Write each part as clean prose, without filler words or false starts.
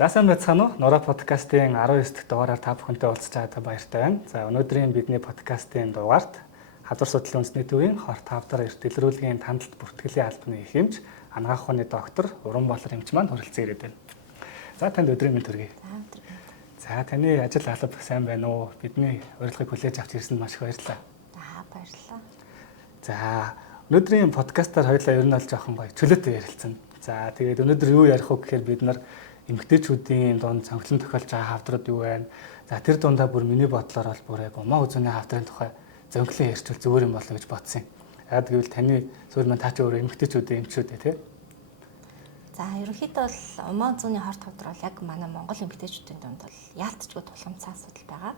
За сайн байцгаана уу? Нора подкастын 19 дахь дугаараар та бүхэнтэй уулзч байгаадаа баяртай байна. За өнөөдрийн бидний подкастын дугаарт хавдар судлалын үндэсний төвийн хорт хавдар эрт дэлгэрүүлгийн тандалт бүртгэлийн албаны их эмч, анагаах ухааны доктор Уран Болор эмч маань хүрэлцэн ирээд байна. За танд өдрийн мэнд хүргэе. За таны ажил алба сайн байна уу? Бидний урилгыг хүлээж авч ирсэнд маш их баярлалаа. Баярлалаа. За өнөөдрийн подкастаар хоёулаа ер нь бол жоохон гоё чөлөөтэй ярилцсан. За тэгээд өнөөдөр юу ярих вэ гэхээр бид нар эмэгтэйчүүдийн дунд цонхлон тохиолж байгаа хавдрууд юу байна? За тэр дундаа бүр миний бодлоор бол бүр яг умаа үзүүний хавдрын тухай зөнгөлөн ярьчвал зүгээр юм болоо гэж бодсон юм. Яг гэвэл таны зөвхөн та ч өөрөө эмэгтэйчүүдийн эмчүүд тий. За ерөнхийдөө бол умаа үзүүний хорт хавдар бол яг манай Монгол эмэгтэйчүүдийн дунд бол яалтчгүй тулгамдсан асуудал байгаа.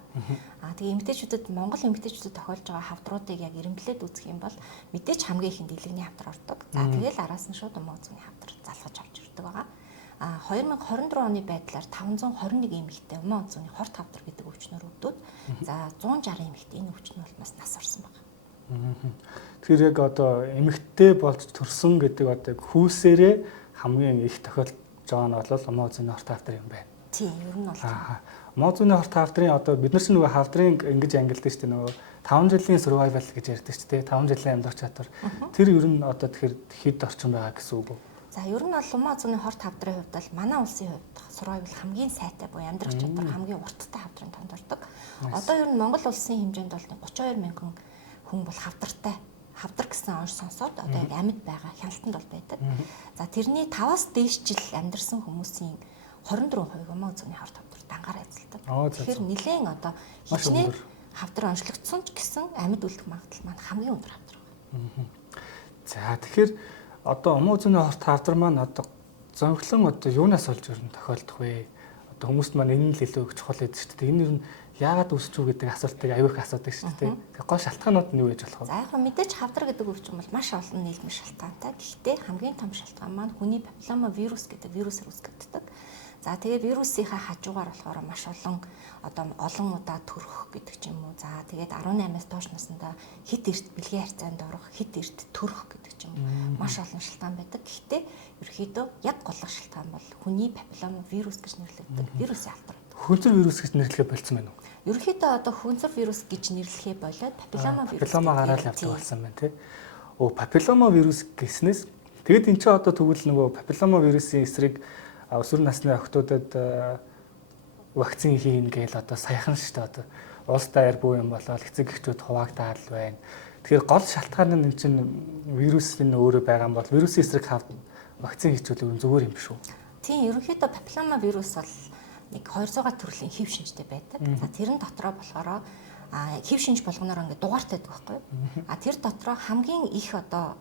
Тэгээ эмэгтэйчүүдэд Монгол эмэгтэйчүүдэд тохиолж байгаа хавдруудыг яг эренблээд үзэх юм бол мэдээж хамгийн ихэнд дэлгэний хавдар ордог. За тэгэл араас нь шууд умаа үзүүний хавдар залгаж авч ирдэг байгаа. 2024 оны байдлаар 521 эмэгтэй умаа үзүүний хорт хавдар гэдэг өвчнөр өвдөд. За 160 эмэгтэй энэ өвчнөр улмаас нас орсон байна. Тэгэхээр яг одоо эмэгтэй болж төрсөн гэдэг одоо хүүсээрээ хамгийн их тохиолдож байгаа нь бол умаа үзүүний хорт хавдар юм байна. Тийм, ер нь бол. Умаа үзүүний хорт хавдрын одоо бид нар ч нөгөө хавдрын ингэж ангилдаг шүү дээ, нөгөө 5 жилийн survival гэж ярьдаг шүү дээ. 5 жилийн амьдрах чадвар. Тэр ер нь одоо тэгэхээр хэд орчим байгаа гэсэн үг үү? За ер нь бол умаа үзүүний хорт хавдрын хувьд бол манай улсын хувьд survival хамгийн сайтай буюу амьдрах чадвар хамгийн урттай хавдрын томд ордог. Одоо ер нь Монгол улсын хэмжээнд бол 32 мянган хүн бол хавдартай. Хавдар гэсэн онш сонсоод одоо яг амьд байгаа хяналтанд бол байдаг. За тэрний 5-аас дээш жил амьдарсан хүмүүсийн 24% умаа үзүүний хорт хавдар дангаараа эзэлдэг. Тэгэхээр нэлээд одоо хичнээн хавдар онцлогдсон ч гэсэн амьд үлдэх магадлал маань хамгийн өндөр хавдар байна. За тэгэхээр одоо умаа үзүүний хорт хавдар маань одоо зөнхлөн одоо юунаас олж ирнэ тохиолдох вэ? Одоо хүмүүст маань энэ л илүү чухал гэдэг шүү дээ. Энэ ер нь яагаад үүсч үү гэдэг асуултыг аюух асуудаг шүү дээ. Тэгээ гол шалтгаанууд нь юу гэж болох вэ? За яг мэдээж хавдар гэдэг өвчин бол маш олон нийгмийн шалтгаантай. Гэхдээ хамгийн том шалтгаан маань хүний папиллома вирус гэдэг вирусээр үүсгэгддэг. За тэгээ вирусынхаа хажуугаар болохоор маш олон олон удаа төрөх гэдэг ч юм уу. За тэгээд 18-аас доош наснда хит эрт бэлгийн харьцаанд орох, хит эрт төрөх гэдэг ч юм уу. Маш олон шалтгаан байдаг. Гэхдээ ерөөхдөө яг голлох шалтгаан бол хүний папиллома вирус гэж нэрлэгддэг вирусын алдар. Хөнцөр вирус гэж нэрлэхэ болцсон байна уу? Ерөөхдөө одоо хөнцөр вирус гэж нэрлэхээ болоод папиллома вирус. Папиллома гараад явдаг болсон байна тий. Папиллома вирус гэснээс тэгэд эн чинь одоо тэгвэл нөгөө папиллома вирусын эсрэг өсвөр насны охтуудад вакцин хийн гээл одоо саяхан шүү дээ одоо улс даяар бүү юм болоод эцэг эхчүүд хуваагдаад байна. Тэгэхээр гол шалтгаан нь энэ чинь вирусын өөрөө байгаа юм бол вирусын эсрэг вакцин хийчихвэл зүгээр юм шүү. Тийм ерөнхийдөө папиллома вирус бол нэг 200 төрлийн хэв шинжтэй байдаг. За тэрэн дотроо болохоор хэв шинж болгоноор ингээд дугаартай байдаг байхгүй юу? Тэр дотроо хамгийн их одоо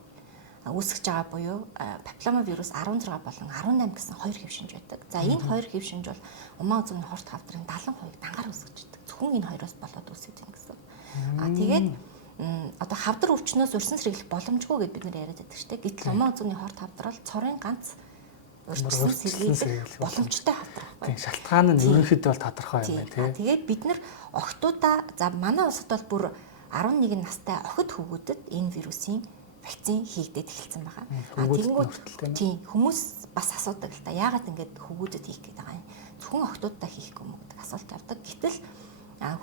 үүсгэж байгаа буюу папиллома вирус 16 болон 18 гэсэн хоёр хэв шинж байдаг. За энэ хоёр хэв шинж бол умаа үзүүний хорт хавдрын 70% дангаар үүсгэж байдаг. Зөвхөн энэ хоёроос болоод үүсэж байна гэсэн. Тэгээд одоо хавдар өвчнөөс урьсан сэргийлэх боломжгүй гэдээ бид нэр яриад байдаг шүү дээ. Гэтэл умаа үзүүний хорт хавдар бол цорын ганц урьсан сэргийлэх боломжтой хавдар байхгүй. Тийм шалтгаан нь ерөнхийдөө бол тодорхой юм байна тий. Тэгээд бид нар охтуудаа за манай улсад бол бүр 11 настай охид хүүгүүдэд энэ вирусын вакцин хийгдээд эхэлсэн байгаа. Тэгэнгүүт тийм хүмүүс бас асуудаг л та яагаад ингэж хөвгүүдэд хийх гээд байгаа юм. Зөвхөн охтуудаа хийхгүй юм гэдэг асуулт авдаг. Гэтэл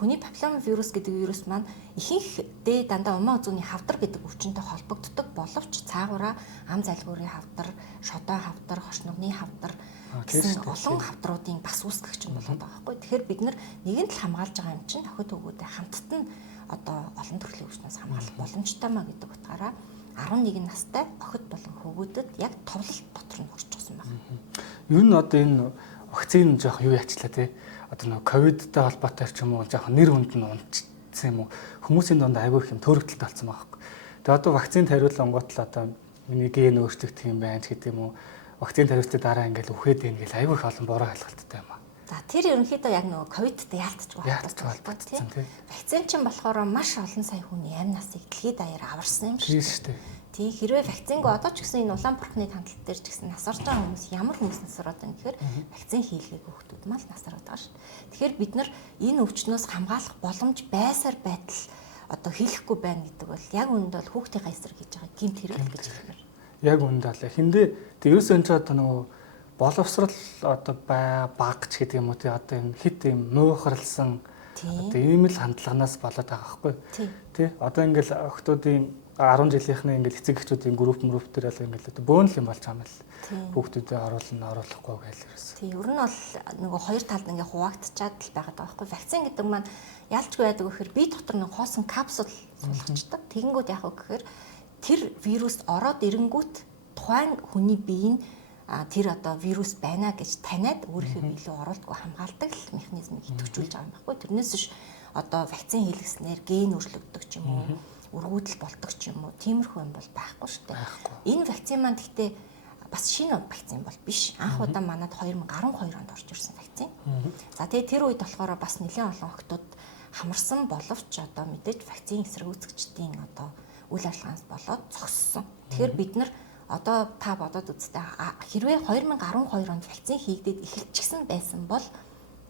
хүний папиллома вирус гэдэг вирус маань ихэнхдээ дандаа умаа үзүүний хавдар гэдэг өвчнөд холбогддог боловч цаагаараа ам залгуурын хавдар, шодоо хавдар, хош нугны хавдар гэсэн олон хавдруудын бас үүсгэгч юм болоод байгаа байхгүй. Тэгэхээр бид нэгэн тал хамгаалж байгаа юм чинь охид хүүгүүдэд хамтд нь одоо олон төрлийн өвчнөөс хамгаалах боломжтой маа гэдэг утгаараа 11 настай охид болон хөвгүүдэд яг товлолт дотор нь хүрчихсэн байна. Ер нь одоо энэ вакцин жоох юу яачлаа те? Одоо нөгөө ковидтай холбоотой ч юм уу жоох нэр хүнд нь унтсан юм уу? Хүмүүсийн донд аягүй их юм төрөгдөлт болсон байгаа хэрэг. Тэгээ одоо вакцинд хариулангууд л одоо миний ген өөрчлөгдөх юм байна ч гэдэг юм уу? Вакцинд хариултын дараа ингээл үхээд байна гэл аягүй их олон буруу хайлттай юм аа. За тэр ерөнхийдөө яг нөгөө ковидтай яалтчгүй холбоотой тийм. Вакцин чинь болохоор маш олон сая хүний амь насыг дэлхийд даяар аварсан юм шүү дээ. Тийм хэрвээ вакцинг одоо ч гэсэн энэ Улаанбаатарын тандалт дээр ч гэсэн нас орж байгаа хүмүүс ямар хүмүүс нас ороод байна гэхээр вакцин хийлгээгүй хүмүүс мал нас ороод байгаа шүү. Тэгэхээр бид нар энэ өвчнөөс хамгаалах боломж байсаар байтал одоо хийхгүй байна гэдэг бол яг үүнд бол хүүхдийн эсрэг хийж байгаа гэмт хэрэг гэж хэлмээр. Яг үүнд л хиндэ ерөөсөө энэ ч одоо нөгөө боловсрал одоо баг ч гэдэг юм уу тий одоо энэ хит юм муухарлсан одоо ийм л хандлаганаас болоод байгаа байхгүй тий одоо ингээл охтуудын 10 жилийнхний ингээл эцэг эхчүүдийн групп дээр л ингээл одоо бөөнл юм болж байгаа юм л хүүхдүүдэд оруулахгүй гэж ерөөс. Тий ер нь бол нөгөө хоёр талд ингээ хуваагдчихад л байгаа даа байхгүй. Вакцин гэдэг маань ялчгүй байдаг гэхээр бие дотор нэг хоосон капсул суулгачдаг. Тэгэнгүүт яг гэхээр тэр вирус ороод ирэнгүүт тухайн хүний бие нь тэр одоо вирус байна гэж таниад өөрийнхөө илүү оруулдаггүй хамгаалдаг л механизмыг идэвхжүүлж байгаа юм байхгүй. Тэрнээс биш одоо вакцин хийлгэснээр ген өөрчлөгддөг ч юм уу, өргүүдэл болдог ч юм уу, тиймэрхүү юм бол байхгүй шүү дээ. Энэ вакцин маань гэхдээ бас шинэ вакцин бол биш. Анх удаа манад 2012 онд орж ирсэн вакцин. За тэгээ тэр үед болохоор бас нэлээд олон охтууд хамарсан боловч одоо мэдээж вакцин эсэргүүцэгчдийн одоо үйл ажиллагаанаас болоод зогссон. Тэгэхээр бид нар одоо та бодоод үзтээ хэрвээ 2012 онд вакцин хийгдээд эхэлчихсэн байсан бол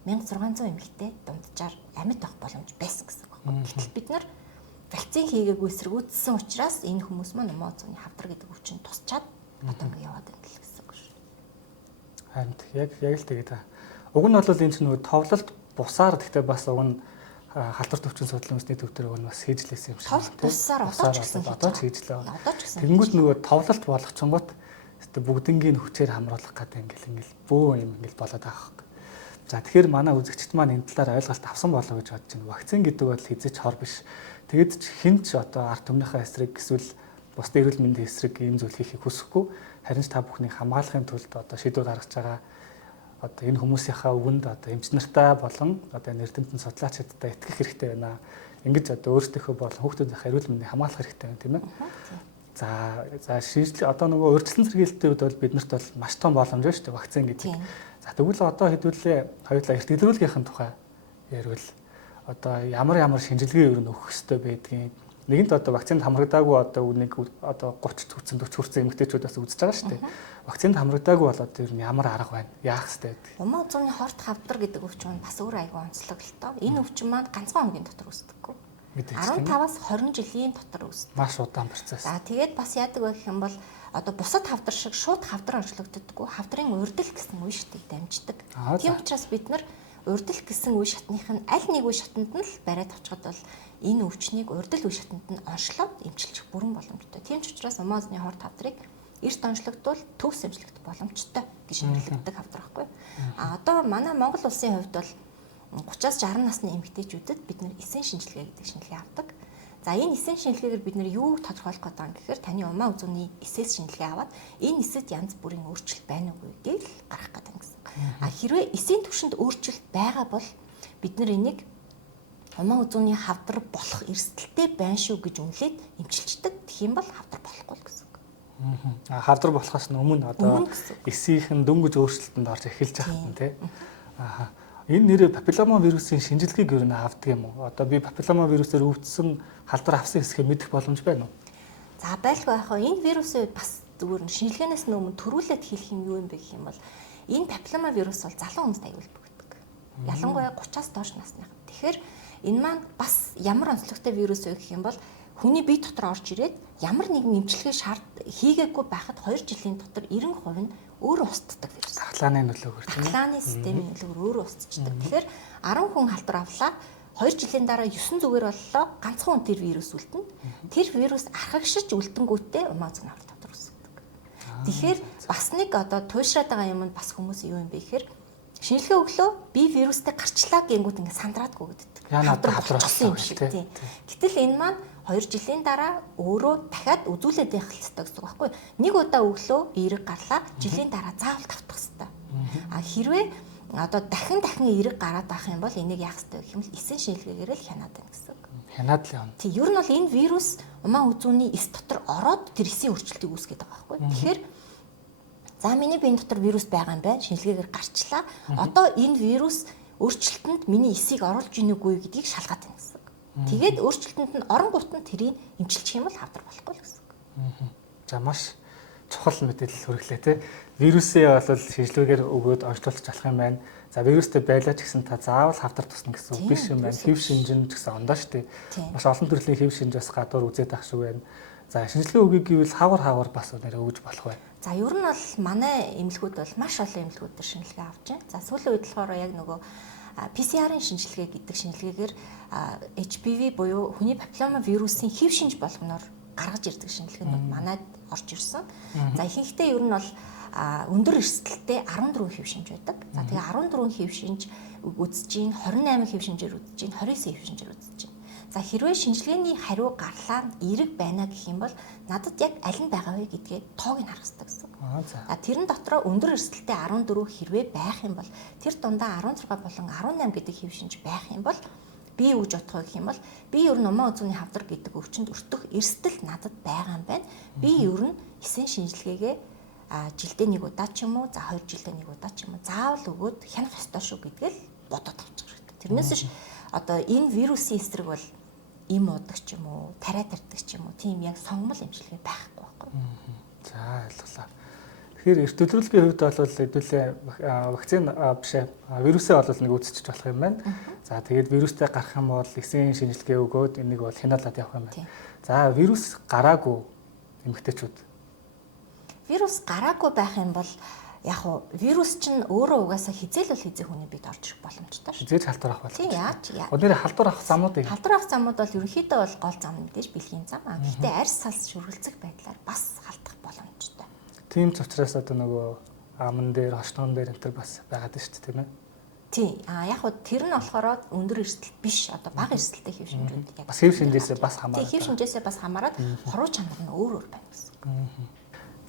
1600 эмэгтэй дунджаар амьд авах боломж байсан гэсэн үг байна. Гэтэл бид нар вакцин хийгээгүй эсэргүүцсэн учраас энэ хүмүүс маань умаа зүүнний хавдар гэдэг өвчин тусчаад одоо ингэ яваад байна гэсэн үг шүү. Харин яг л тэгээд уг нь бол энэ чинь нөгөө товлолт бусаар гэхдээ бас уг нь халдвар төвчин судлалын үндэсний төв дээр бас хийжлээсэн юм шиг байна. Бусаар одоо ч гэсэн хийж лээ. Тэгэнгүүт нөгөө товлолт болгочонгот бүгднгийн хүчээр хамруулах гэдэг ингээл бөө юм ингээл болоод байгаа хэрэг. За тэгэхээр манай үзэгчд маань энэ талаар ойлголт авсан болов гэж бодож байна. Вакцин гэдэг бол хязгаарч хор биш. Тэгэд ч хэн ч одоо ард түмнийхээ эсрэг эсвэл бус эрүүл мэндийн эсрэг ийм зүйл хийхийг хүсэхгүй. Харин ч та бүхнийг хамгаалахын тулд одоо шийдвэр гаргаж байгаа одоо энэ хүмүүсийнхаа өвөнд одоо эмч нартай болон одоо эрдэмтэн судлаачдтай итгэх хэрэгтэй байна. Ингэж одоо өөрсдийнхөө болон хүүхдүүдийнхээ эрүүл мэндийг хамгаалах хэрэгтэй байна тийм ээ. За шийдэл одоо нөгөө урьдчилан сэргийлэлтийн үед бол биднэрт бол маш том боломж байна шүү дээ вакцин гэдэг. За тэгвэл одоо хэдүүлээ хоёулаа эрт илрүүлгийнхэн тухай ярил одоо ямар шинжилгээ ер нь өгөх ёстой байдгийг нэгэнт одоо вакцинд хамрагдаагүй одоо нэг одоо 30 40 хүрсэн эмэгтэйчүүд бас үзэж байгаа шүү дээ. Вакцинд хамрагдаагүй бол одоо ер нь ямар арга байна? Яах ёстой вэ? Умаа зууны хорт хавдар гэдэг өвчин маань бас өөр айгүй онцлог л тоо. Энэ өвчин маань ганцхан хоногийн дотор үүсдэггүй. 15-аас 20 жилийн дотор үүсдэг. Маш удаан процесс. За тэгээд бас яадаг вэ гэх юм бол одоо бусад хавдар шиг шууд хавдар орчлогддоггүй. Хавдрын урдл гэсэн үе шатыг дамждаг. Тийм учраас бид нар урдл гэсэн үе шатных нь аль нэг үе шатанд нь л бариад авчихад бол энэ өвчнийг урдл үе шатанд нь онцлоод эмчилчих бүрэн боломжтой. Тийм ч учраас умаазны хорт хавдрыг эрт онцлогдвол төгс эмчлэгдэх боломжтой гэж нэрлэгддэг хавдар байхгүй. Одоо манай Монгол улсын хувьд бол 30-аас 60 насны эмэгтэйчүүдэд бид нэр эсэн шинжилгээ гэдэг шинжилгээ авдаг. За энэ эсэн шинжилгээгээр бид нэр юу тодорхойлох гэдэг юм гэхээр таны умаа үзүүний эсээс шинжилгээ аваад энэ эсэд янз бүрийн өөрчлөлт байна уугүй гэдгийг л гаргах гэдэг юм гэсэн. Хэрвээ эсийн түвшинд өөрчлөлт байгаа бол бид нар энийг умаа үзүүний хавдар болох эрсдэлтэй байна шүү гэж үнэлээд эмчилждэг. Тэгэх юм бол хавдар болохгүй л гэсэн. Хавдар болохоос өмнө одоо эсийнхэн дөнгөж өөрчлөлтөнд орж эхэлж байгаа юм тий. Энэ нэр папиллома вирусын шинжилгээг юу нэ авдаг юм уу? Одоо би папиллома вирусээр өвдсөн халдвар авсан хэсгээ мэдэх боломж байна уу? За байлгүй яах вэ? Энэ вирусын үед бас зүгээр нь шинжилгээнээс өмнө төрүүлээд хэлэх юм юу юм бэ гэх юм бол энэ папиллома вирус бол залуу хүмүүст аюул бүгдэг. Ялангуяа 30-аас доош насных. Тэгэхээр энэ маань бас ямар онцлогтой вирус вэ гэх юм бол хүний бие дотор орж ирээд ямар нэгэн эмчилгээ хийгээгүй байхад 2 жилийн дотор 90% нь өөрөө устддаг вирус. Ахлааны нөлөөгөөр тийм ээ. Ахлааны системийн нөлөөгөөр өөрөө устддаг. Тэгэхээр 10 хүн халдвар авлаа. 2 жилийн дараа 9 зүгээр боллоо. Ганцхан хүн тэр вирус үлдэнэ. Тэр вирус архагшиж үлдэнгүүтээ умаа зүүн хорт хавдар үүсдэг. Тэгэхээр бас нэг одоо туйшраад байгаа юм нь бас хүмүүс юу юм бэ гэхээр шинжилгээ өглөө би вирустай гарчлаа гэнгүүт ингээд сандраадгүй гэдэг. Хавдар болсон юм шиг тийм. Гэтэл энэ маань 2 жилийн дараа өөрөө дахиад үзүүлээд байх хэрэгтэй гэсэн үг байхгүй. Нэг удаа өглөө эерэг гарлаа, жилийн дараа заавал тавтах хэрэгтэй. Хэрвээ одоо дахин эерэг гараад байх юм бол энийг яах хэрэгтэй гэх юм бол эсэн шинжилгээгээр л хянаад байна гэсэн үг. Хянаад л юм. Тийм, ер нь бол энэ вирус умаа үзүүний эс дотор ороод тэр эсийн өөрчлөлтийг үүсгэж байгаа байхгүй. Тэгэхээр за миний биеийн дотор вирус байгаа юм байна. Шинжилгээгээр гарчлаа. Одоо энэ вирус өөрчлөлтөнд миний эсийг оруулж ийн үгүй гэдгийг шалгаад байна гэсэн. Тэгээд өөрчлөлтөнд нь оронгууд нь тэрийг эмчилчих юм бол хавдар болохгүй л гэсэн. За маш чухал мэдээлэл хүргэлээ те. Вирусээ бол шинжилгээгээр өгөөд онцлуулж болох юм байна. За вирустэй байлаа ч гэсэн та заавал хавдар тусна гэсэн үг биш юм байна. Хэв шинжин ч гэсэн ондоо штэ. Маш олон төрлийн хэв шинж бас гадуур үзээд ах шиг байна. За шинжилгээ өгье гэвэл хавар бас нэрээ өгж болох байна. За ер нь бол манай эмнэлгүүд бол маш олон эмнэлгүүдээр шинжилгээ авч байна. За сүүлийн үед болохоор яг нөгөө PCR-ын шинжилгээ гэдэг шинжилгээгээр HPV буюу хүний папиллома вирусын хэв шинж болгоноор гаргаж ирдэг шинжилгээнүүд манайд орж ирсэн. За ихэнхдээ ер нь бол өндөр эрсдэлтэй 14 хэв шинж байдаг. За тэгээ 14 хэв шинж үзэж гин 28 хэв шинжээр үзэж гин 29 хэв шинжээр үзэж гин. За хэрвээ шинжилгээний хариу гарлаа эерэг байна гэх юм бол надад яг аль нь байгаа вэ гэдгээ тоог нь харах хэрэгтэй гэсэн. За тэрэн дотроо өндөр эрсдэлтэй 14 хэрвээ байх юм бол тэр дундаа 16 болон 18 гэдэг хэв шинж байх юм бол би юу гэж бодох вэ гэх юм бол би ер нь умаа үзүүний хавдар гэдэг өвчнөд өртөх эрсдэл надад байгаа юм байна. Би ер нь эсэн шинжилгээгээ жилдээ нэг удаа ч юм уу за 2 жилдээ нэг удаа ч юм уу заавал өгөөд хянах ёстой шүү гэдгээл бодоод авчих хэрэгтэй. Тэрнээс ш одоо энэ вирусын эсрэг бол им удаг ч юм уу, тариа тарьдаг ч юм уу, тийм яг сонгомл эмчилгээ байхгүй байхгүй. За ойлголоо. Тэгэхээр эрт төлөвлөгийн хувьд бол хэдүүлээ вакцин биш вирусээ бол нэг үүсчихэж болох юм байна. За тэгээд вирустай гарах юм бол эсийн шинжилгээ өгөөд энийг бол хянаалаад явах юм байна. За вирус гараагүй эмэгтэйчүүд. Вирус гараагүй байх юм бол яг уу вирус чинь өөрөө угаасаа хизээл бол хизээ хүний бид орж ирэх боломжтой шүү. Хизээж халдвар авах боломжтой. Тийм яаж? Өнөөдөр халдвар авах замуудыг. Халдвар авах замууд бол ерөнхийдөө бол гол зам мэдээж бэлгийн зам. Гэхдээ арьс салс шүргэлцэх байдлаар бас халдах боломжтой. Тийм ч учраас одоо нөгөө аман дээр, хошногон дээр энэ төр бас байгаад байна шүү дээ, тийм ээ. Тийм. Яг уу тэр нь болохоор өндөр эрсдэл биш. Одоо бага эрсдэлтэй хэв шинжүүд яг. Бас хэв шинжээсээ бас хамаарат. Тийм, хэв шинжээсээ бас хамаарат хоруу чанар нь өөр өөр байна гэсэн.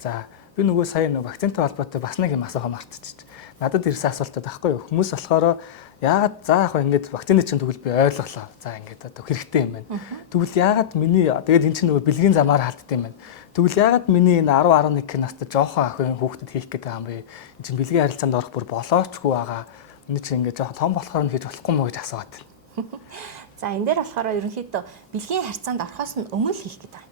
За би нөгөө сая нөгөө вакцинтай холбоотой бас нэг юм асуух мартчихчих. Надад ирсэн асуултад байхгүй юу? Хүмүүс болохоор яагаад за яг ингэж вакцины чинь тэгвэл би ойлголоо. За ингэж одоо хэрэгтэй юм байна. Тэгвэл яагаад миний тэгээд эн чинь нөгөө бэлгийн замаар халддаг юм байна. Тэгвэл яагаад миний энэ 10 11 настай жоохон охин хүүхдэд хийх гэдэг юм бэ? Энд чинь бэлгийн харилцаанд орох бүр болоочгүй байгаа. Энд чинь ингэж жоохон том болохоор нь хийж болохгүй мó гэж асууад. За энэ дээр болохоор ерөнхийдөө бэлгийн харилцаанд орохоос нь өмнө л хийх гэдэг.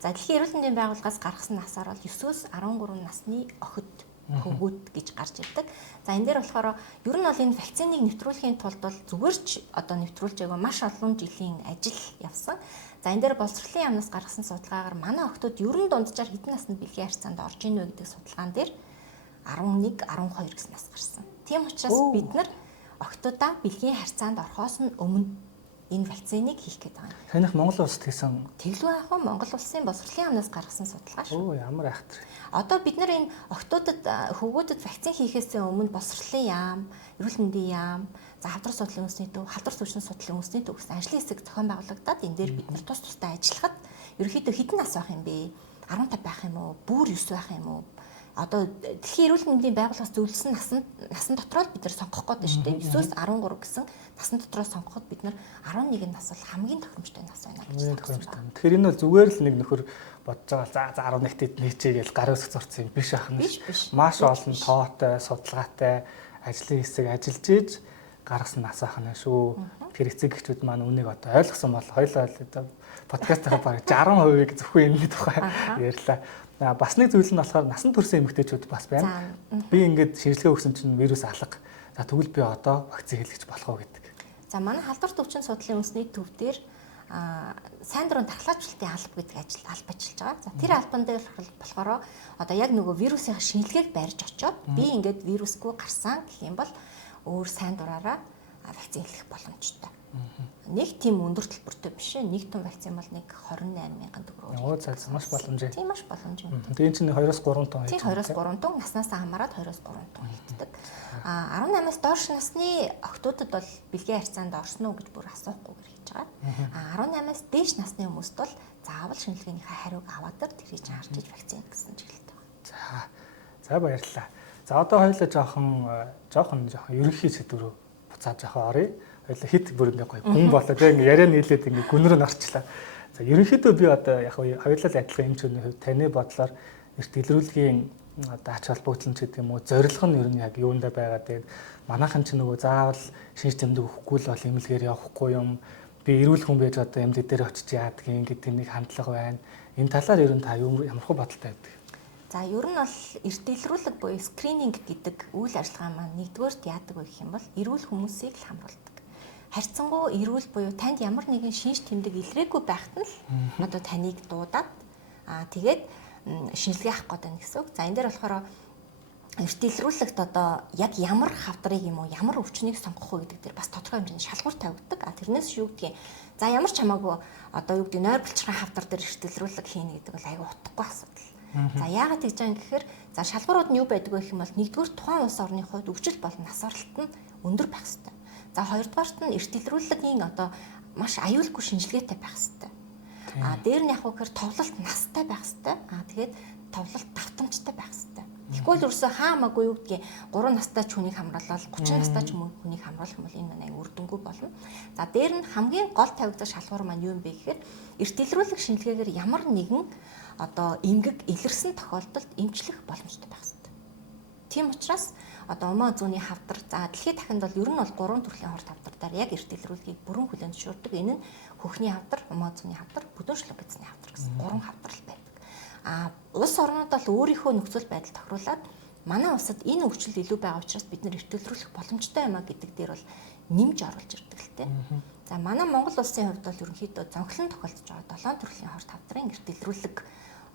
За дэлхийн эрүүл мэндийн байгууллагаас гаргасан насаар бол 9-өөс 13 насны охид хөвгүүд гэж гарч ирдэг. За энэ дээр болохоор ер нь бол энэ вакциныг нэвтрүүлэхийн тулд бол зүгээр ч одоо нэвтрүүлж байгаа маш олон жилийн ажил явсан. За энэ дээр боловсролын яамнаас гаргасан судалгаагаар манай охтууд ер нь дунджаар хэдэн наснд бэлгийн харьцаанд орж ийн вэ гэдэг судалгаан дээр 11, 12 гэсэн нас гарсан. Тийм учраас бид нар охтуудаа бэлгийн харьцаанд орохоос нь өмнө энэ вакциныг хийх гээд байгаа юм. Таних Монгол улсад хийсэн тэглүү ах уу Монгол улсын боловсролын яамнаас гаргасан судалгаа шүү. Оо ямар айхтар. Одоо бид нар энэ охтуудад хөвгүүдэд вакцин хийхээс өмнө боловсролын яам, эрүүл мэндийн яам, за халдвар судлалын үндэсний төв, халдвар түвшин судлалын үндэсний төв гэсэн ажлын хэсэг зохион байгуулагдаад энэ дээр бид нар тус тустай ажиллахад ерөнхийдөө хэдэн нас байх юм бэ? 15 байх юм уу? Бүр 9 байх юм уу? Одоо дэлхийн эрүүл мэндийн байгууллагаас зөвлөсөн насан дотроо бид нар сонгох гээд шүү дээ. 9-өөс 13 гэсэн насан дотроо сонгоход бид нар 11 нас бол хамгийн тохиромжтой нас байна гэж байна. Тэгэхээр энэ бол зүгээр л нэг нөхөр бодож байгаа за 11-т нийцээ гэж гар өсөх зурцсан юм биш ахна. Маш олон тоотой, судалгаатай ажлын хэсэг ажиллаж ийж гаргасан нас ахна шүү. Тэгэхээр эцэг эхчүүд маань үнийг одоо ойлгосон бол хоёлоо одоо подкастаа бараг 60% зөвхөн энэний тухай ярьлаа. Бас нэг зүйл нь болохоор насан турш эмэгтэйчүүд бас байна. Би ингээд шинжилгээ өгсөн чинь вирус алга. За тэгвэл би одоо вакцин хийлгэж болох уу гэдэг. За манай халдвар төвчин судлалын үндэсний төв дээр сайн дурын тахлаачилтын алба гэдэг алба ажиллаж байгаа. За тэр албан дээр болохоор одоо яг нөгөө вирусын шинжилгээг барьж очоод би ингээд вирусгүй гарсан гэх юм бол өөр сайн дураараа вакцин хийх боломжтой. Нэг тийм өндөр төлбөртэй биш ээ. Нэг том вакцин бол нэг 28,000 төгрөг. Оо цаа маш боломжтой. Тийм маш боломжтой. Тэгээ энэ чинь 2-3 тонн. Тийм 2-3 тонн наснасаа хамаарат 2-3 тонн хийдэг. 18-аас доош насны охтуудад бол бэлгийн харьцаанд орсон уу гэж бүр асуухгүйгээр хийж байгаа. 18-аас дээш насны хүмүүст бол заавал шинжилгээнийхээ хариуг аваад тэрийг чинь харж иж вакцин гэсэн чиглэлтэй байна. За баярлалаа. За одоо хоёулаа жоохон ерөнхий сэдв рүү буцааж явах оръё. Хоёулаа хит бүр ингээ гоё гүн болоо тэгээ ингээ яриа нийлээд ингээ гүнрөө орчлаа. За ерөнхийдөө би одоо яг хоёулаа л адилхан эмчүүдийн хувьд таны бодлоор эрт илрүүлгийн одоо ач холбогдол ч гэдэг юм уу зорилго нь ер нь яг юундаа байгаа тэгээд манайхан ч нөгөө заавал шинж тэмдэг өгөхгүй л бол эмнэлгээр явахгүй юм. Би эрүүл хүн байж одоо эмнэлэг дээр очиж яадаг юм гэдэг нэг хандлага байна. Энэ талаар ер нь та ямар хөө бодолтой байдаг? За ер нь бол эрт илрүүлэг буюу скрининг гэдэг үйл ажиллагаа маань нэгдүгээрт яадаг вэ гэх юм бол эрүүл хүмүүсийг л хамруулдаг. Харьцангуй эрүүл буюу танд ямар нэгэн шинж тэмдэг илрээгүй байхад нь л одоо таныг дуудаад тэгээд шинжилгээ авах гээд байна гэсэн үг. За энэ дээр болохоор эрт илрүүлэгт одоо яг ямар хавдрыг юм уу ямар өвчнийг сонгох вэ гэдэг дээр бас тодорхой хэмжээний шалгуур тавигддаг. Тэрнээс юу гэдгийг за ямар ч хамаагүй одоо юу гэдэг нойр булчирхай хавдар дээр эрт илрүүлэг хийнэ гэдэг бол аюу утгагүй асуудал. За яагаад гэж байгаа юм гэхээр за шалгуурууд нь юу байдаг вэ гэх юм бол нэгдүгээр тухайн улс орны хувьд өвчл болон нас оролт нь өндөр байх ёстой. За хоёрдугаарт нь эрт илрүүлэгийн одоо маш аюулгүй шинжилгээтэй байх ёстой. Дээр нь яг үгээр товлолт настай байх ёстой. Тэгээд товлолт давтамжтай байх ёстой. Тэгвэл ерөөсөө хаамаагүй юу гэдгийг 3 настай ч хүнийг хамруулаад 30 настай ч хүнийг хамруулах юм бол энэ маань үр дүнгүй болно. За дээр нь хамгийн гол тавигдах шалгуур маань юу юм бэ гэхээр эрт илрүүлэг шинжилгээгээр ямар нэгэн одоо эмгэг илэрсэн тохиолдолд эмчлэх боломжтой байх ёстой. Тийм учраас одоо умаа зүүнний хавдар за дэлхийд дахинд бол ер нь бол 3 төрлийн хорт хавдартаар яг эрт илрүүлгийг бүрэн хүлээн зөвшөөрдөг. Энэ нь хөхний хавдар, умаа зүүнний хавдар, бүдүүн шлог эзний хавдар гэсэн 3 хавдар л байдаг. Улс орнууд бол өөрийнхөө нөхцөл байдал тохируулаад манай улсад энэ өвчлөл илүү байгаа учраас бид нэр эрт илрүүлэх боломжтой юм а гэдэг дээр бол нэмж оруулж ирдэг л дээ. За манай Монгол улсын хувьд бол ерөнхийдөө зонхлон тохиолдож байгаа 7 төрлийн хорт хавдрын эрт илрүүлэг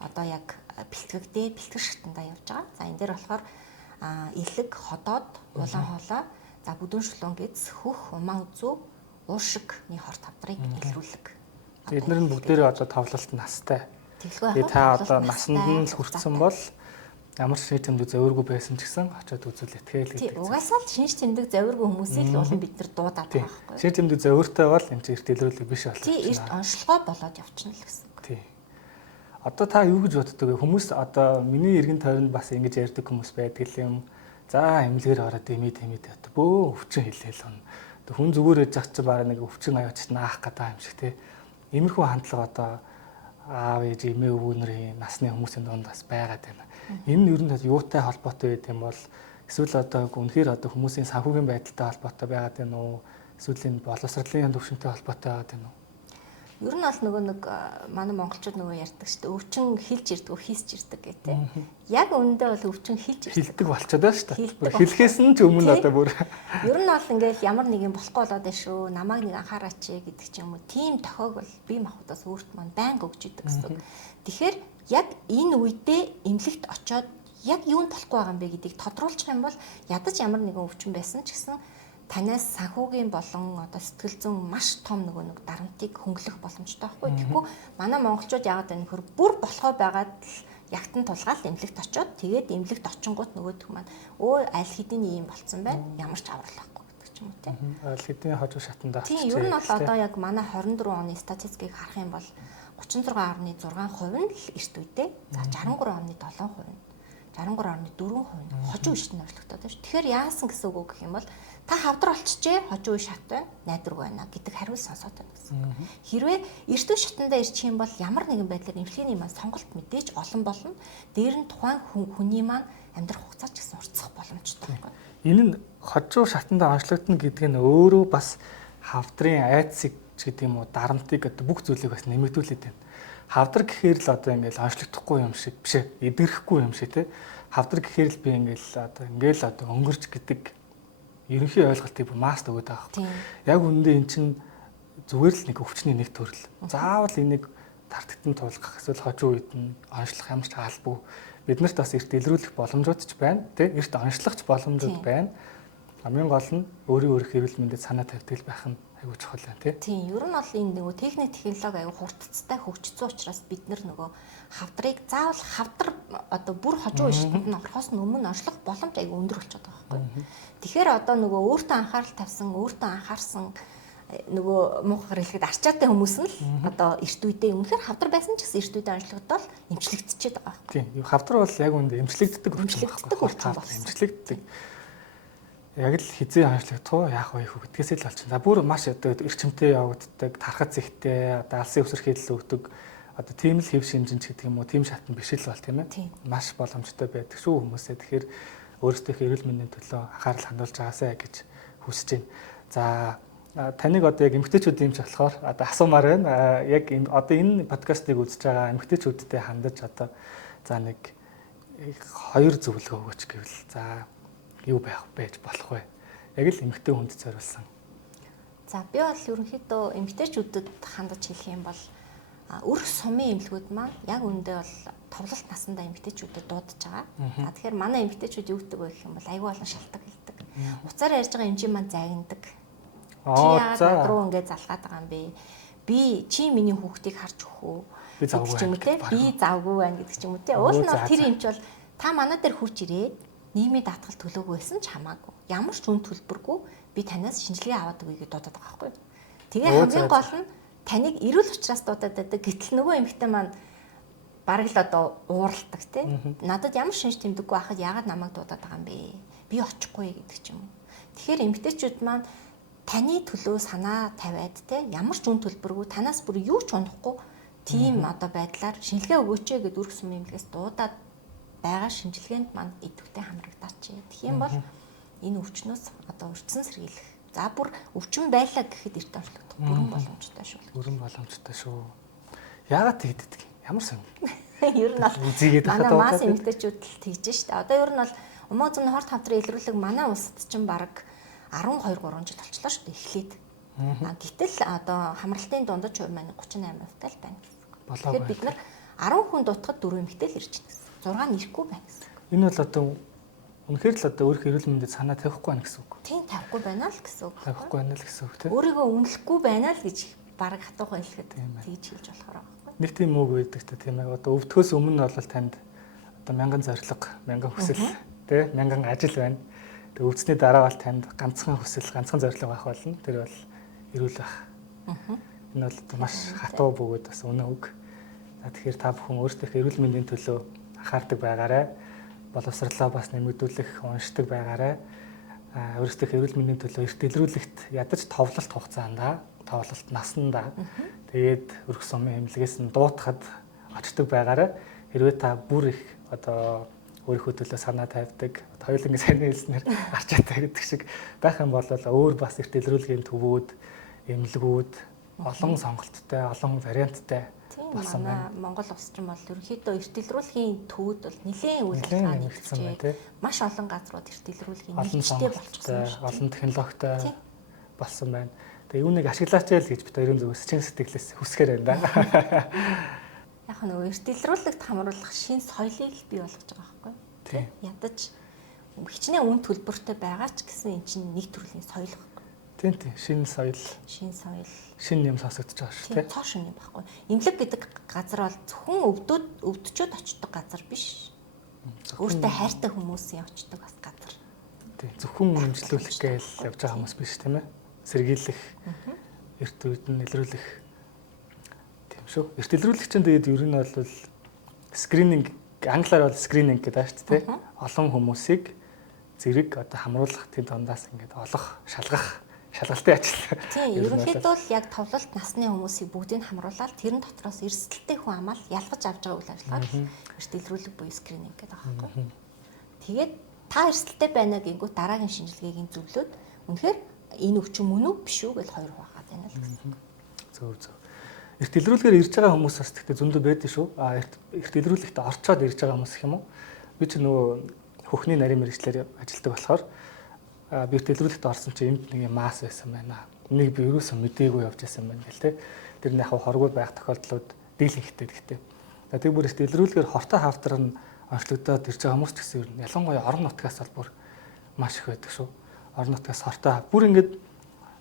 одоо яг бэлтгэгдээ бэлтгэх шатндаа явж байгаа. За энэ дээр болохоор элэг, ходоод, улаан хоолой, за бүдүүн шулуун гэз, хөх, умаа үзүү, уушигны хорт хавдрыг илрүүлэг. Эдгээр нь бүгдээрээ одоо товлолт настай. Тэгээд та одоо насанд нь л хүрсэн бол ямар ч шинж тэмдэг зовиргүй байсан ч гэсэн очиод үзүүлээ тэгэл гэдэг. Тийм угаасаа л шинж тэмдэг зовиргүй хүмүүсийг л улам бид нар дуудаад байгаа байхгүй. Шинж тэмдэг зовиртой бол энэ чинь эрт илрүүлэг биш болчихно. Тийм эрт онцлогоо болоод явчихна л гэсэн үг. Тийм. Одоо та юу гэж боддог вэ? Хүмүүс одоо миний эргэн тойронд бас ингэж ярьдаг хүмүүс байдаг юм. За эмнэлгээр ороод имид одоо бөө өвчин хэлээл он. Хүн зүгээр яж зах чи бараа нэг өвчин аяач наах гэдэг юм шиг тий. Иймэрхүү хандлага одоо аав ээж эмээ өвгөнөрийн насны хүмүүсийн дунд бас байгаад байна. Энэ нь ер нь юутай холбоотой байд юм бол эсвэл одоо үнэхээр одоо хүмүүсийн санхүүгийн байдалтай холбоотой байгаад байна уу? Эсвэл энэ боловсролын төвшөнтэй холбоотой байгаад байна уу? Ер нь бол нөгөө нэг манай монголчууд нөгөө ярьдаг шүү дээ. Өвчин хэлж ирдэг, хийсч ирдэг гэдэг. Яг үүндээ бол өвчин хэлж ирдэг. Хилдэг болчиход байна шүү дээ. Хэлхээс нь ч өмнө одоо бүр. Ер нь бол ингээл ямар нэг юм болохгүй болоод байна шүү. Намайг нэг анхаараач гэдэг ч юм уу. Тим тохиог бол бие махбодоос өөрт маань байнга өгч идэг гэсэн. Тэгэхээр яг энэ үедээ эмнэлэгт очиод яг юунд болохгүй байгаа юм бэ гэдгийг тодруулчих юм бол ядаж ямар нэгэн өвчин байсан ч гэсэн танаас санхүүгийн болон одоо сэтгэл зүйн маш том нэг дарамтыг хөнгөлөх боломжтой байхгүй. Тэгэхгүй манай монголчууд яагаад вэ нөхөр бүр болохоо байгаад л ягтан тулгаал эмнэлэгт очиод тэгээд эмнэлэгт очингууд нөгөөдөх маань өө аль хэдийн ийм болцсон байна. Ямар ч аврал байхгүй гэдэг ч юм уу тийм. Аль хэдийн хожуу шатанда авчихсан. Тийм ер нь бол одоо яг манай 24 оны статистикийг харах юм бол 36.6% нь л эрт үедээ. За 63.7% нь 63.4% нь хожуу иштэй орлогтой байна шүү. Тэгэхээр яасан гэсэн үг гэх юм бол та хавдар олчжээ хожуу иш шат найдвар байна гэдэг хариулт сонсоод байна гэсэн. Хэрвээ эрт үе шатандаа ирчих юм бол ямар нэгэн байдлаар эмчилгээний маань сонголт мэдээж олон болно. Дээр нь тухайн хүний маань амьдрах хугацаа ч гэсэн уртсах боломжтой байна. Энэ нь хожуу шатандаа онцлогдно гэдэг нь өөрөө бас хавдрын айдсыг гэдэг юм уу дарамтыг одоо бүх зүйлийг бас нэмэгдүүлээд байна. Хавдар гэхээр л одоо ингээл онцлогдохгүй юм шиг биш ээ эдгэрхгүй юм шиг тий. Хавдар гэхээр л би ингээл одоо өнгөрч гэдэг ерөнхий ойлголтыг маст өгöd байгаа хэрэг. Яг үүндээ эн чинь зүгээр л нэг өвчний нэг төрөл. Заавал энийг тартагтан тулгах эсвэл хожуу үед нь онцлох ямар ч хаалбгүй. Биднэрт бас эрт илрүүлэх боломжууд ч байна тий. Эрт онцлогч боломжууд байна. Хамгийн гол нь өөрийн эрүүл мэндэд санаа тавьдаг байх нь айгуу чухал байна тий. Тийм, ер нь бол энэ нөгөө техник технологи айгуу хурдцтай хөгжсөн учраас бид нөгөө хавдрыг заавал хавдар одоо бүр хожуу иштэнд нь орохоос өмнө онцлох боломж айгуу өндөр болчиход байгаа байхгүй. Тэгэхээр одоо нөгөө өөртөө анхаарал тавьсан, өөртөө анхаарсан нөгөө муухагаар хэлэхэд арчаатай хүмүүс нь л одоо эрт үедээ үнэхээр хавдар байсан ч гэсэн эрт үедээ онцлогдоод эмчлэгдчихэд байгаа байхгүй. Тийм, хавдар бол яг үүнд эмчлэгддэг өвчин байхгүй. Эмчлэгддэг. Яг л хизээ онцлогдох уу яах вэ гэдгээс л болчихно. За бүр маш одоо эрчимтэй явагддаг, тархац зэгтэй, одоо алсын өвсөрхийлэл өгдөг одоо тийм л хэв шинжинч гэдэг юм уу, тийм шатн биш л бол тийм ээ. Маш боломжтой байдаг шүү хүмүүсээ. Тэгэхээр өөрсдийнхөө эрүүл мэндийн төлөө анхаарал хандуулж байгаасай гэж хүсэж байна. За таныг одоо яг эмэгтэйчүүд юм ч болохоор одоо асуумаар байна. Яг одоо энэ подкастыг үзэж байгаа эмэгтэйчүүдтэй хандаж одоо за нэг 2 зөвлөгөө өгөөч гэвэл за юу байж болох вэ? Яг л эмэгтэй хүнд зориулсан. За би бол ерөнхийдөө эмэгтэйчүүдэд хандаж хэлэх юм бол өрх сумын эмнэлгүүд маань яг үүндээ бол товлолт насандаа эмэгтэйчүүдэд дуудаж байгаа. Тэгэхээр манай эмэгтэйчүүд юу гэдэг вэ гэх юм бол аюул болон шалтгаан хэлдэг. Уцаараа ярьж байгаа эмчийн маань загнадаг. Чи яагаад над руу ингэж залгаад байгаа юм бэ? Би чи миний хүүхдийг харж өгөх үү? Би завгүй юм те. Би завгүй байна гэдэг ч юм уу те. Уул нь бол тэр эмч бол та манай дээр хурж ирээд нийгмийн даатгал төлөөгүй байсан ч хамаагүй. Ямар ч үн төлбөргүй би танаас шинжилгээ аваад өгье гэж дуудаад байгаа байхгүй. Тэгээ хамгийн гол нь таныг эрүүл учраас дуудаад байдаг. Гэтэл нөгөө эмэгтэй маань бараг л одоо ууралдаг те. Надад ямар шинж тэмдэггүй байхад яагаад намайг дуудаад байгаа юм бэ? Би очихгүй гэдэг ч юм уу. Тэгэхээр эмэгтэйчүүд маань таны төлөө санаа тавиад те ямар ч үн төлбөргүй танаас бүр юу ч унахгүй тийм одоо байдлаар шинжилгээ өгөөч гэд өрх сумын эмнэлгээс дуудаад байгаа шинжилгээнд маань идэвхтэй хамрагдаач. Тэгэх юм бол энэ өвчнөөс одоо урьдчилан сэргийлэх. За бүр өвчин байлаа гэхэд эрт онцлогдох бүрэн боломжтой шүү. Бүрэн боломжтой шүү. Яагаад тэгдэг юм? Ямар сон? Ер нь бол манай мас эмэгтэйчүүд л тэгж штэ. Одоо ер нь бол Умаазны хорт хамтран илрүүлэг манай улсад чинь бараг 12-3 жил болчихлоо шүү дээ эхлээд. Гэтэл одоо хамралтын дундаж хувь маань 38% л байна гэсэн. Тэгэхээр бид нар 10 хүн дуутахад 4 эмэгтэй л ирж байна гэсэн. 6 нэрэхгүй байна гэсэн. Энэ бол одоо үнэхээр л одоо өөрөх эрүүл мэндэд санаа тавихгүй байна гэсэн үг. Тийм тавихгүй байна л гэсэн үг. Тавихгүй байна л гэсэн үг тийм. Өөрийгөө үнэлэхгүй байна л гэж бараг хатуухан хэлэхэд тэгж хэлж болохоор байгаа байхгүй. Нэг тийм үг байдаг та тийм ээ. Одоо өвдөхөөс өмнө бол танд одоо мянган зориг, мянган хүсэл тийм мянган ажил байна. Тэгээ өвдсөний дараа бол танд ганцхан хүсэл, ганцхан зориг байх болно. Тэр бол эрүүл байх. Энэ бол маш хатуу бөгөөд бас үнэн үг. Тэгэхээр та бүхэн өөрсдөө эрүүл мэндийн төлөө анхаардаг байгаарай. Боловсрлоо бас нэмэгдүүлэх, уншдаг байгаарай. Өөрсдөө эрүүл мэндийн төлөө эрт илрүүлэгт ядаж товлолт хугацаанд, товлолт наснда тэгээд өрх сумын эмнэлгээс нь дуутахад очдог байгаарай. Хэрвээ та бүр их одоо өөрийнхөө төлөө санаа тавьдаг, хоёулангийн сайн хэлснээр арчаатай гэдэг шиг байх юм бол өөр бас эрт илрүүлгийн төвүүд, эмнэлгүүд олон сонголттой, олон варианттай болсон байна. Монгол улс ч юм бол ерөнхийдөө эрт илрүүлгийн төвүүд бол нэлээд үйлчлэгээ нэгтгэж байна. Маш олон газрууд эрт илрүүлгийн нэгжтэй болчихсон шүү. Олон технологитой болсон байна. Тэгээ юуныг ашиглаач л гэж бид хоёрын зүгээс чин сэтгэлээс хүсгээр байна да. Яг нөгөө эрт илрүүлэгт хамруулах шин соёлыг л бий болгож байгаа байхгүй. Тийм. Ядаж хичнээн үн төлбөртэй байгаа ч гэсэн эн чинь нэг төрлийн соёл байхгүй. Тийм тийм. Шин соёл. Шин юм сонсогдож байгаа шүү тийм. Цоо шин юм байхгүй. Эмнэлэг гэдэг газар бол зөвхөн өвдөчөөд очдог газар биш. Өөртөө хайртай хүмүүсийн очдог бас газар. Тийм. Зөвхөн эмчлүүлэх гээл явж байгаа хүмүүс биш тийм ээ. Сэргийлэх, эрт үед нь илрүүлэх тийм шүү. Эрт илрүүлэгчэнд тэгээд ер нь бол скрининг, англиар бол скрининг гэдэг ааш тий. Олон хүмүүсийг зэрэг одоо хамруулах тийм дундаас ингээд олох, шалгалтын ажил. Тийм, ерөнхийдөө л яг товлолт насны хүмүүсийг бүгдийг хамруулаад тэрэн дотроос эрсдэлтэй хүн амаал ялгаж авч байгаа үйл ажиллагаа эрт илрүүлэг буюу скрининг гэдэг байгаа байхгүй. Тэгээд та эрсдэлтэй байна гингүүт дараагийн шинжилгээг зөвлөөд үнэхээр энэ өвчин мөн үү биш үү гэж хоёр хуваагаад байна л гэсэн. Зөв. Эрт илрүүлгээр ирж байгаа хүмүүс бас тэгтээ зөндөө байдаг шүү. Эрт илрүүлэгт орчоод ирж байгаа хүмүүс гэх юм уу? Би ч нөгөө хөхний нарийн мэргэжлэр ажилладаг болохоор би эрт илрүүлэгт орсон чинь энд нэг мас байсан байна. Энийг би ерөөсөө мэдээгүй явж байсан байна гэл те. Тэр нь яг хоргүй байх тохиолдлууд дийлэнхтэй гэхдээ. Тэг бүр эрт илрүүлгээр хортой хавтар нь онцлогдоод ирж байгаа хүмүүс ч гэсэн ер нь ялангуяа орон нутгаас бол бүр маш их байдаг шүү. Орон нутгаас хортой бүр ингээд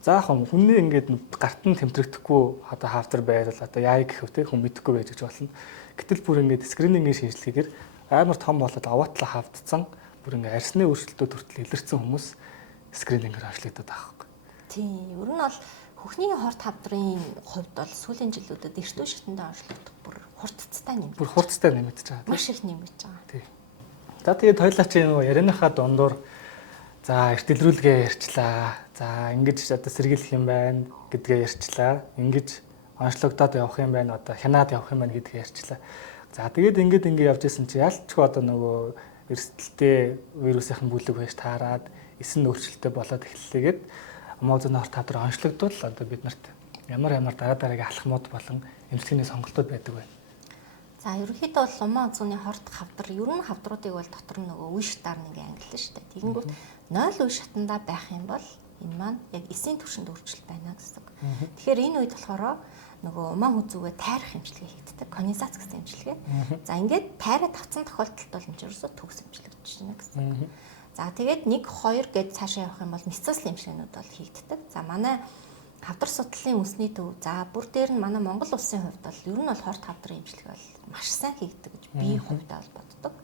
заахам хүний ингээд гарт нь тэмдрэгдэхгүй одоо хавтар байвал одоо яа гэх вэ те хүн мэдэхгүй байж гэж болно. Гэтэл бүр ингээд скринингийн шинжилгээгээр амар том болоод аваатлаа хавдсан бүр ингээд арсны өөрчлөлтүүд хүртэл илэрсэн хүмүүс скринингээр онцлогдоод байгаа хэрэг. Тийм, ер нь бол хөхний хорт хавдрын хувьд бол сүүлийн жилүүдэд эрт үе шатндаа онцлогдох бүр хурцтай нэмэгдэж байгаа. Бүр хурцтай нэмэгдэж байгаа. Маш их нэмэгдэж байгаа. Тийм. За тэгээд хоёлаа чи нөгөө ярианыхаа дундуур за эрт илрүүлгээ ярьчлаа. За ингэж одоо сэргийлэх юм байна гэдгээ ярьчлаа. Ингэж онцлогдоод явах юм байна. Одоо хянаад явах юм байна гэдгээ ярьчлаа. За тэгээд ингээд явж исэн чи ялчгүй одоо нөгөө эрсдэлтэй вирусын бүлэг байж таарад эсн өөрчлөлттэй болоод эхэллээгээд Умаазны хорт хавдар онцлогдвол одоо бид нарт ямар дараагийн алхмууд болон эмчилгээний сонголтууд байдаг байна. За ерөнхийдөө бол Умаазны хорт хавдар ер нь хавдруудыг бол дотор нөгөө үе шатаар нэг ангилсан шүү дээ. Тэгэнгүүт 0 үе шатандаа байх юм бол энэ маань яг эсийн түвшинд өөрчлөлт байна гэсэн. Тэгэхээр энэ үед болохоор нөгөө умаа хүзүүгээ тайрах эмчилгээ хийгддэг. Конденсац гэсэн эмчилгээ. За ингээд тайраад авсан тохиолдолд бол энэ ерөөсөө төгс эмчилгээ гэж байна гэсэн. За тэгээд 1 2 гээд цаашаа явах юм бол нисцэсл эмчилгээнүүд бол хийгддэг. За манай хавдар судлалын үндэсний төв. За бүр дээр нь манай Монгол улсын хувьд бол ер нь бол хорт хавдрын эмчилгээ бол маш сайн хийгддэг гэж би хувьдаа бол боддог.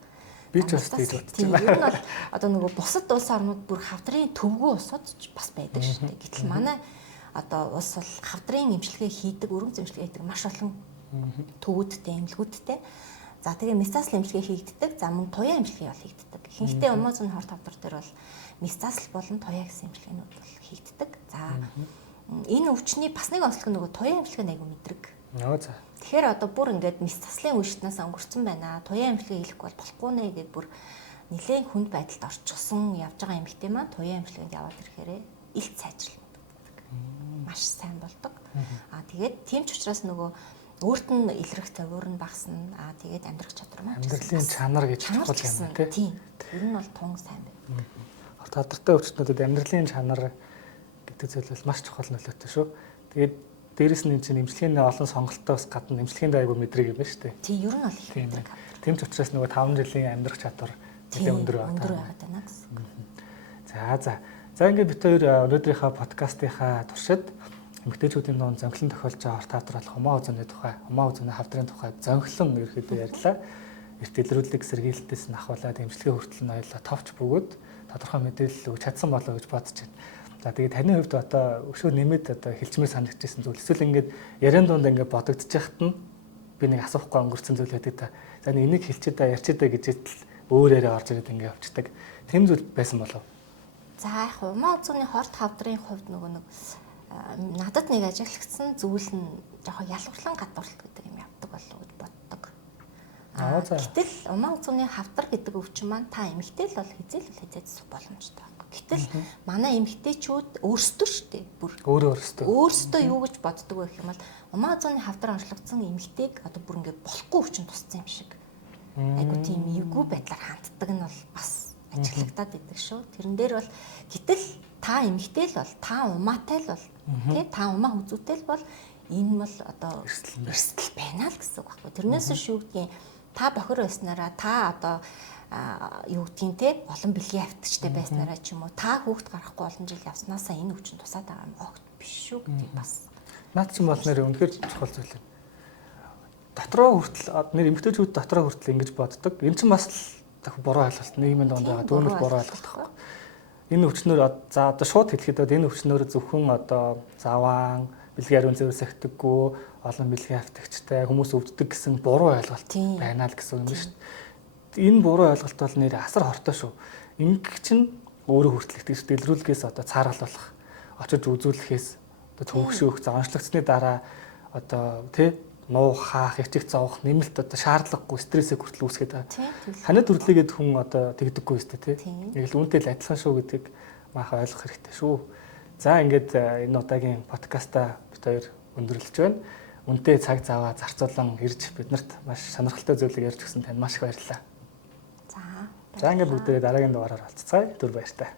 Би ч бас тийм бодож байна. Ер нь бол одоо нөгөө бусад улс орнууд бүр хавдрын төвгүй улсууд бас байдаг шүү дээ. Гэтэл манай одоо улс бол хавдрын эмчилгээ хийдэг, өргөн эмчилгээ хийдэг маш олон төвүүдтэй, эмнэлгүүдтэй. За тэгээ месцасл эмчилгээ хийгддэг. За мөн туяа эмчилгээ бол хийгддэг. Ихэнхдээ Умаазын хорт хавдар дээр бол месцасл болон туяа гэсэн эмчилгээнүүд бол хийгддэг. За энэ өвчний бас нэг онцлог нь нөгөө туяа эмчилгээ айгу мэдрэг. За. Тэгэхээр одоо бүр ингээд месцаслын үе шатнаас өнгөрцөн байна. Туяа эмчилгээ хийхгүй бол болохгүй нэ гэдээ бүр нэлээд хүнд байдалд орчихсон явж байгаа эмэгтэй маань туяа эмчилгээнд яваад ирэхээр илт сайжрал маш сайн болдог. Тэгээд тийм ч учраас нөгөө өөрт нь илрэх төвөр нь багасна. Тэгээд амьдрах чадвар маань амьдралын чанар гэж чухал юм тийм. Ер нь бол тун сайн байна. Хорт хавдартай өвчтнүүдэд амьдралын чанар гэдэг зүйл бол маш чухал нөлөөтэй шүү. Тэгээд дээрэс нь чинь эмчилгээний олон сонголтоос гадна эмчилгээнд аягүй мэдрэг юм байна шүү дээ. Тийм, ер нь бол их мэдрэг. Тийм ч учраас нөгөө 5 жилийн амьдрах чадвар нэлээд өндөр байгаад байна гэсэн. За ингээд бид хоёр өнөөдрийнхөө подкастынхаа туршид эмэгтэйчүүдийн дунд зөнхлөн тохиолж байгаа хорт хавдар болох умаа үзүүний тухай, умаа үзүүний хавдрын тухай зөнхлөн ерөөдөө ярьлаа. Эрт илрүүлэг сэргийлэлтээс нь ахуулаад эмчилгээ хүртэл нь ойлоо товч бөгөөд тодорхой мэдээлэл өгч чадсан болоо гэж бодож байна. За тэгээд таны хувьд одоо өшөө нэмээд одоо хэлчмээр санагдчихсэн зүйл эсвэл ингээд яриан дунд ингээд бодогдож яхад нь би нэг асуухгүй өнгөрцөн зүйл байдаг та. За энийг хэлчихэд ярьчихэд гэж л өөр яриа орж ирээд ингээд явчихдаг. Тэм зүйл байсан болов. За яг умаа үзүүний хорт хавдрын хувьд нөгөө нэг надад нэг ажиглагдсан зүйл нь жоохон ялгарлан гадуурлалт гэдэг юм явдаг болов гэж боддог. Гэтэл умаа үзүүний хавдар гэдэг өвчин маань та эмэгтэй л бол хизээх боломжтой байна. Гэтэл манай эмэгтэйчүүд өөрсдөө шүү дээ. Бүр өөрсдөө юу гэж боддог вэ гэх юм бол умаа үзүүний хавдар онцлогдсон эмэгтэйг одоо бүр ингээд болохгүй өвчин тусцсан юм шиг. Айгу тийм эвгүй байдлаар ханддаг нь бол бас ажиглагдаад идэг шүү. Тэрэн дээр бол гэтэл та эмэгтэй л бол та умаатай л бол тий та умаа үзүүтэй л бол энэ бол одоо эрсдэл байна л гэсэн үг байхгүй. Тэрнээс шүү гэдгийг та бохир байснараа та одоо юу гэдгийг те олон бэлгийн автчтай байснараа ч юм уу та хүүхд гарахгүй олон жил явснаасаа энэ өвчин тусаад байгаа юм огт биш шүү гэдэг бас. Наад чинь бол нэр үнэхээр чухал зүйл юм. Дотроо хүртэл нэр эмэгтэйчүүд дотроо хүртэл ингэж боддог. Энэ чинь бас буруу ойлголт нийгмийн донд байгаа дүүнэл буруу ойлголт байхгүй. Энэ өвчнөр за одоо шууд хэлэхэд энэ өвчнөр зөвхөн одоо заваан бэлгийн ариун цэвэр сахидаггүй олон бэлгийн автагчтай хүмүүс өвддөг гэсэн буруу ойлголт байна л гэсэн юм шүү дээ. Энэ буруу ойлголт бол нэр асар хортой шүү. Ингэх чинь өөрөө хүртэл итгэж дэлгэрүүлгээс одоо цааргалуулах, очиж үзүүлэхээс одоо төвөгшөөх, заончлогдсны дараа одоо тий нуух, хаах, ячиг зовох, нэмэлт одоо шаардлагагүй стрессээ хүртэл үүсгээд байгаа. Ханад төрлөгээд хүн одоо тэгдэггүй өстэй тий. Яг л үүнтэй л адилхан шүү гэдгийг маахан ойлгох хэрэгтэй шүү. За ингээд энэ удаагийн подкаста бид хоёр өндөрлөж байна. Үнтэй цаг зав зарцуулан ирж биднэрт маш сонирхолтой зүйлийг ярьж өгсөн танд маш их баярлалаа. За ингээд бүгдээ дараагийн дугаараар уулзцгаая. Түр баяртай.